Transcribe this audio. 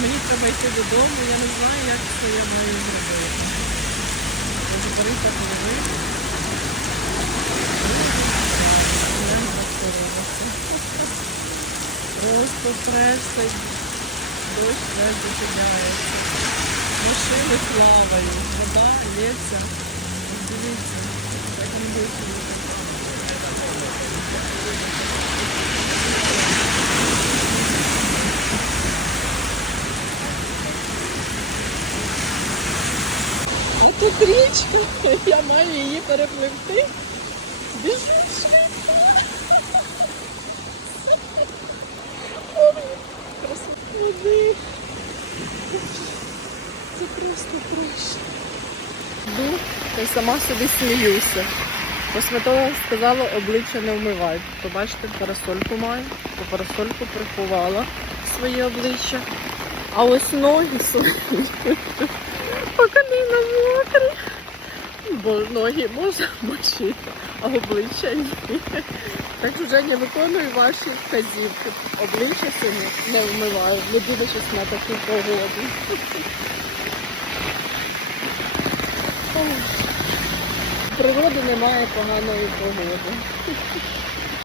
мені треба йти додому, я не знаю, як це я маю зробити. Може, Бориса подивитися. Просто просто дощ весь зачиняється. Машини плавають, вода лється. Ось Дивіться, як не бачили. Тут річка, я маю її перепливти. Біжить швидко. Води. Це просто треш. Йду та сама собі сміюся. Косметолог сказала, обличчя не вмивай. Побачите, парасольку маю, то парасольку приховала своє обличчя. А ось ноги свої по коліна мокрі. Бо ноги можна мочити, а обличчя ні. Так вже не виконую ваші вказівки. Обличчя сьогодні не вмиваю, не дивлячись на таку погоду. Природі немає поганої погоди.